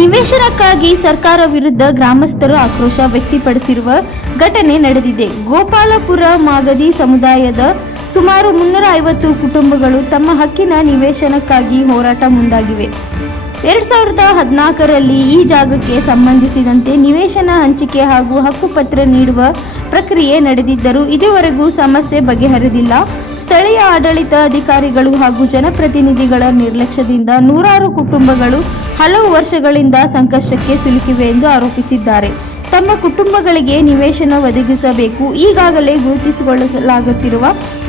ನಿವೇಶನಕ್ಕಾಗಿ ಸರ್ಕಾರ ವಿರುದ್ಧ ಗ್ರಾಮಸ್ಥರು ಆಕ್ರೋಶ ವ್ಯಕ್ತಪಡಿಸಿರುವ ಘಟನೆ ನಡೆದಿದೆ. ಗೋಪಾಲಪುರ ಮಾಗದಿ ಸಮುದಾಯದ ಸುಮಾರು 350 ಕುಟುಂಬಗಳು ತಮ್ಮ ಹಕ್ಕಿನ ನಿವೇಶನಕ್ಕಾಗಿ ಹೋರಾಟ ಮುಂದಾಗಿವೆ. 2014ರಲ್ಲಿ ಈ ಜಾಗಕ್ಕೆ ಸಂಬಂಧಿಸಿದಂತೆ ನಿವೇಶನ ಹಂಚಿಕೆ ಹಾಗೂ ಹಕ್ಕುಪತ್ರ ನೀಡುವ ಪ್ರಕ್ರಿಯೆ ನಡೆದಿದ್ದರೂ ಇದುವರೆಗೂ ಸಮಸ್ಯೆ ಬಗೆಹರಿದಿಲ್ಲ. ಸ್ಥಳೀಯ ಆಡಳಿತ ಅಧಿಕಾರಿಗಳು ಹಾಗೂ ಜನಪ್ರತಿನಿಧಿಗಳ ನಿರ್ಲಕ್ಷ್ಯದಿಂದ ನೂರಾರು ಕುಟುಂಬಗಳು ಹಲವು ವರ್ಷಗಳಿಂದ ಸಂಕಷ್ಟಕ್ಕೆ ಸಿಲುಕಿವೆ ಎಂದು ಆರೋಪಿಸಿದ್ದಾರೆ. ತಮ್ಮ ಕುಟುಂಬಗಳಿಗೆ ನಿವೇಶನ ಒದಗಿಸಬೇಕು. ಈಗಾಗಲೇ ಗುರುತಿಸಿಕೊಳ್ಳಲಾಗುತ್ತಿರುವ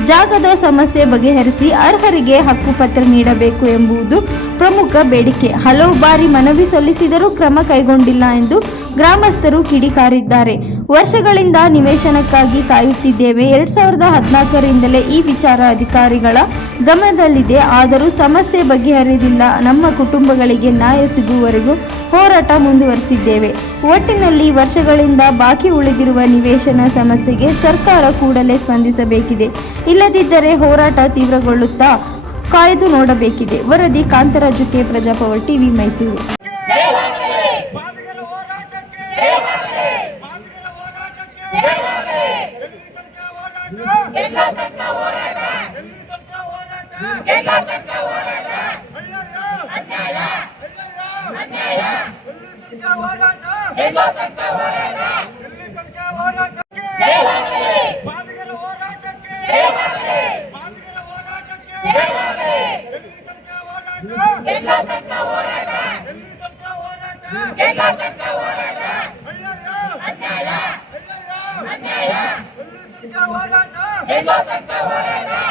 ಜಾಗದ ಸಮಸ್ಯೆ ಬಗೆಹರಿಸಿ ಅರ್ಹರಿಗೆ ಹಕ್ಕುಪತ್ರ ನೀಡಬೇಕು ಎಂಬುದು ಪ್ರಮುಖ ಬೇಡಿಕೆ. ಹಲವು ಬಾರಿ ಮನವಿ ಸಲ್ಲಿಸಿದರೂ ಕ್ರಮ ಕೈಗೊಂಡಿಲ್ಲ ಎಂದು ಗ್ರಾಮಸ್ಥರು ಕಿಡಿಕಾರಿದ್ದಾರೆ. ವರ್ಷಗಳಿಂದ ನಿವೇಶನಕ್ಕಾಗಿ ಕಾಯುತ್ತಿದ್ದೇವೆ. 2014ರಿಂದಲೇ ಈ ವಿಚಾರ ಅಧಿಕಾರಿಗಳ ಗಮನದಲ್ಲಿದೆ. ಆದರೂ ಸಮಸ್ಯೆ ಬಗೆಹರಿದಿಲ್ಲ. ನಮ್ಮ ಕುಟುಂಬಗಳಿಗೆ ನ್ಯಾಯ ಸಿಗುವವರೆಗೂ ಹೋರಾಟ ಮುಂದುವರಿಸಿದ್ದೇವೆ. ಒಟ್ಟಿನಲ್ಲಿ ವರ್ಷಗಳಿಂದ ಬಾಕಿ ಉಳಿದಿರುವ ನಿವೇಶನ ಸಮಸ್ಯೆಗೆ ಸರ್ಕಾರ ಕೂಡಲೇ ಸ್ಪಂದಿಸಬೇಕಿದೆ. ಇಲ್ಲದಿದ್ದರೆ ಹೋರಾಟ ತೀವ್ರಗೊಳ್ಳುತ್ತಾ ಕಾಯ್ದು ನೋಡಬೇಕಿದೆ. ವರದಿ ಕಾಂತರಾಜು ಕೆ, ಪ್ರಜಾಪವರ್ ಟಿವಿ, ಮೈಸೂರು. ಹೋರಾಟ